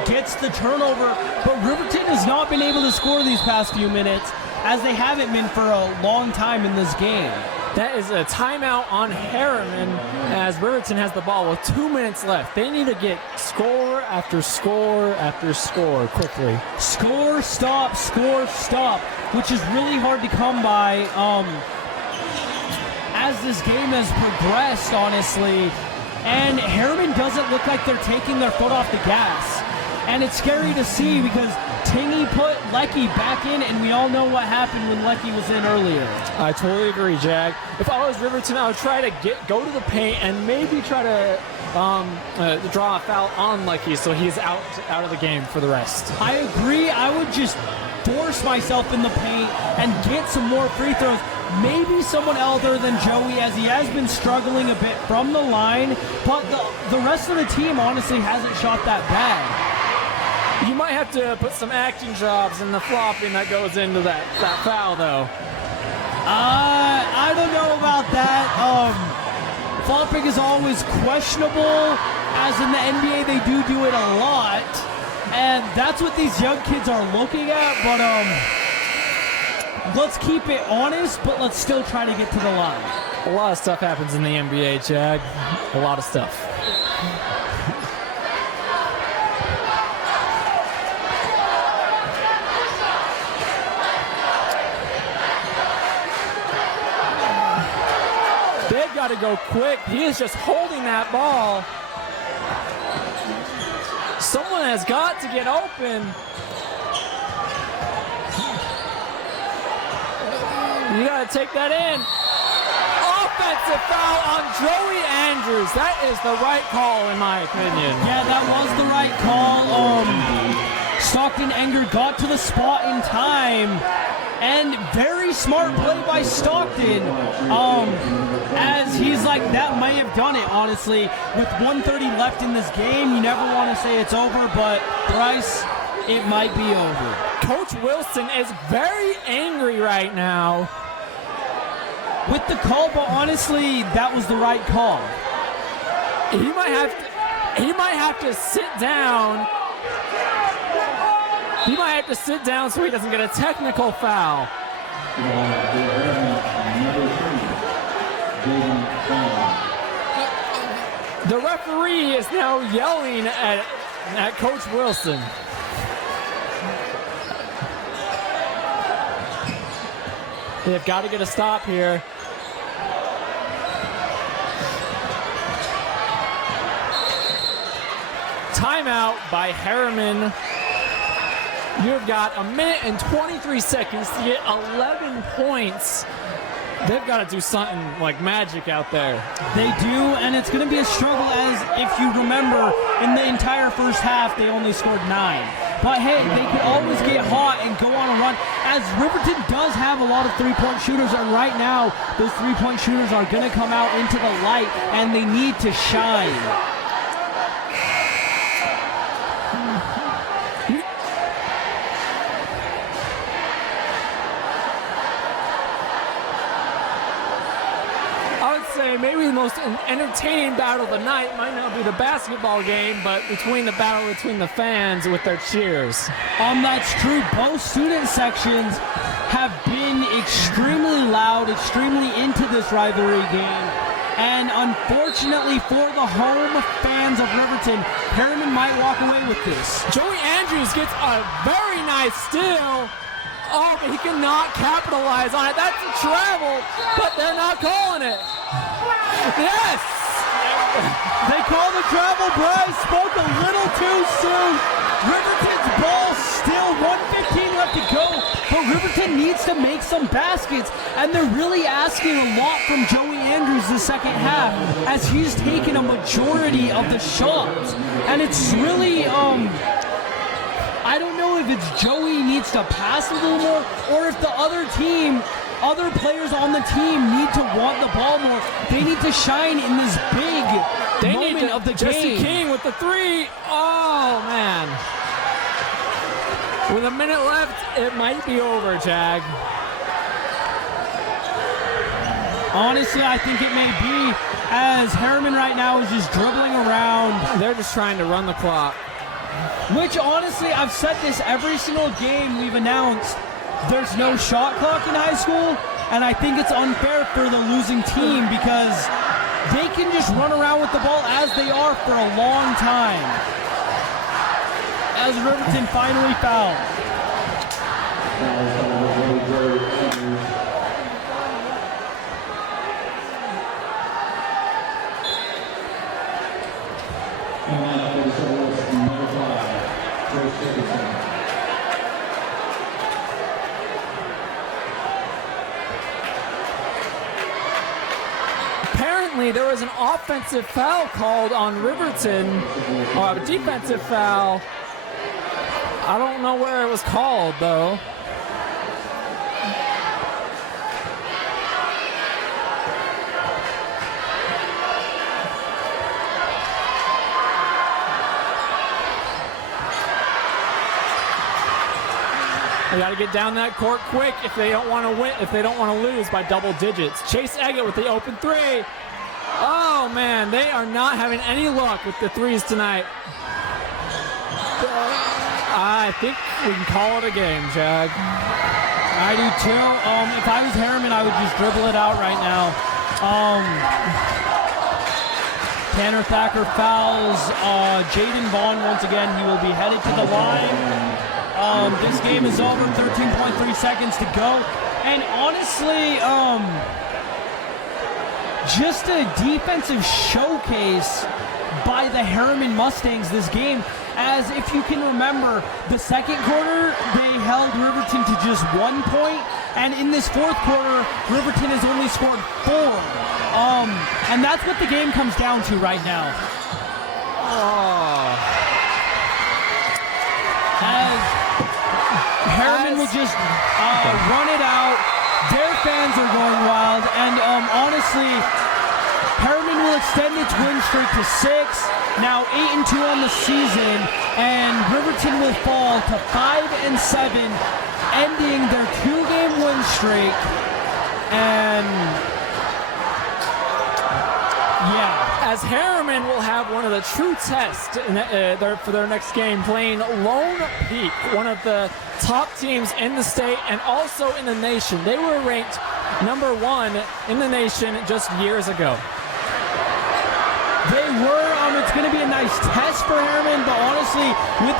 gets the turnover, but Riverton has not been able to score these past few minutes. as they haven't been for a long time in this game. That is a timeout on Herriman as Riverton has the ball with 2 minutes left. They need to get score after score after score quickly. Score, stop, which is really hard to come by as this game has progressed, honestly. And Herriman doesn't look like they're taking their foot off the gas. And it's scary to see because Tingy put Lecky back in, and we all know what happened when Lecky was in earlier. I totally agree, Jag. If I was Riverton, I would try to go to the paint and maybe try to draw a foul on Lecky so he's out of the game for the rest. I agree. I would just force myself in the paint and get some more free throws. Maybe someone other than Joey, as he has been struggling a bit from the line, but the rest of the team honestly hasn't shot that bad. You might have to put some acting jobs in the flopping that goes into that foul, though. I don't know about that. Flopping is always questionable, as in the NBA they do it a lot, and that's what these young kids are looking at, but let's keep it honest, but let's still try to get to the line. A lot of stuff happens in the NBA, Jag. A lot of stuff. They've got to go quick. He is just holding that ball. Someone has got to get open. You got to take that in. Offensive foul on Joey Andrews. That is the right call, in my opinion. Yeah, that was the right call. Stockton Enger got to the spot in time. And very smart play by Stockton. As he's like, that may have done it, honestly. With 1:30 left in this game, you never want to say it's over, but Bryce, it might be over. Coach Wilson is very angry right now with the call, but honestly, that was the right call. He might have to sit down. He might have to sit down so he doesn't get a technical foul. The referee is now yelling at Coach Wilson. They've got to get a stop here. Timeout by Herriman. You've got a minute and 23 seconds to get 11 points. They've got to do something like magic out there. They do, and it's going to be a struggle, as if you remember, in the entire first half, they only scored 9. But hey, they could always get hot and go on a run, as Riverton does have a lot of three-point shooters, and right now, those three-point shooters are going to come out into the light, and they need to shine. Maybe the most entertaining battle of the night might not be the basketball game, but between the battle between the fans with their cheers. That's true. Both student sections have been extremely loud, extremely into this rivalry game. And unfortunately for the home fans of Riverton, Herriman might walk away with this. Joey Andrews gets a very nice steal. Oh, but he cannot capitalize on it. That's a travel, but they're not calling it. Yes! They call the travel. Bryce spoke a little too soon. Riverton's ball still 1:15 left to go, but Riverton needs to make some baskets, and they're really asking a lot from Joey Andrews the second half, as he's taken a majority of the shots. And it's really, I don't know if it's Joey needs to pass a little more, or if the other players on the team need to want the ball more. They need to shine in this big moment of the Jesse game. King with the three. Oh, man. With a minute left, it might be over, Jag. Honestly, I think it may be, as Herriman right now is just dribbling around. They're just trying to run the clock. Which, honestly, I've said this every single game we've announced. there's no shot clock in high school, and I think it's unfair for the losing team because they can just run around with the ball as they are for a long time. As Riverton finally fouled. Apparently, there was an offensive foul called on Riverton, or a defensive foul. I don't know where it was called, though. They got to get down that court quick if they don't want to win, if they don't want to lose by double digits. Chase Eggett with the open three. Oh man, they are not having any luck with the threes tonight. I think we can call it a game, Jag. I do too. If I was Herriman, I would just dribble it out right now. Tanner Thacker fouls Jaden Vaughn once again. He will be headed to the line. This game is over, 13.3 seconds to go. And honestly, just a defensive showcase by the Herriman Mustangs this game. As if you can remember, the second quarter, they held Riverton to just 1 point. And in this fourth quarter, Riverton has only scored 4. And that's what the game comes down to right now. As Herriman will just run it out. Their fans are going wild. And honestly, Herriman will extend its win streak to 6. Now 8-2 on the season. And Riverton will fall to 5-7, ending their 2-game win streak. And yeah. As Herriman will have one of the true tests for their next game, playing Lone Peak, one of the top teams in the state and also in the nation. They were ranked number 1 in the nation just years ago. They were. It's going to be a nice test for Herriman, but honestly, with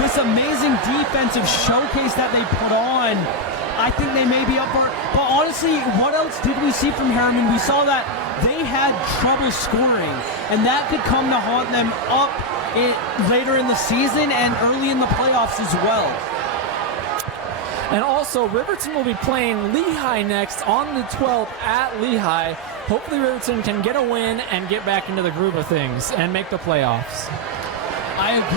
this amazing defensive showcase that they put on, I think they may be up for it. But honestly, what else did we see from Herriman? We saw that they had trouble scoring, and that could come to haunt them up later in the season and early in the playoffs as well. And also, Riverton will be playing Lehigh next on the 12th at Lehigh. Hopefully Riverton can get a win and get back into the groove of things and make the playoffs. I agree.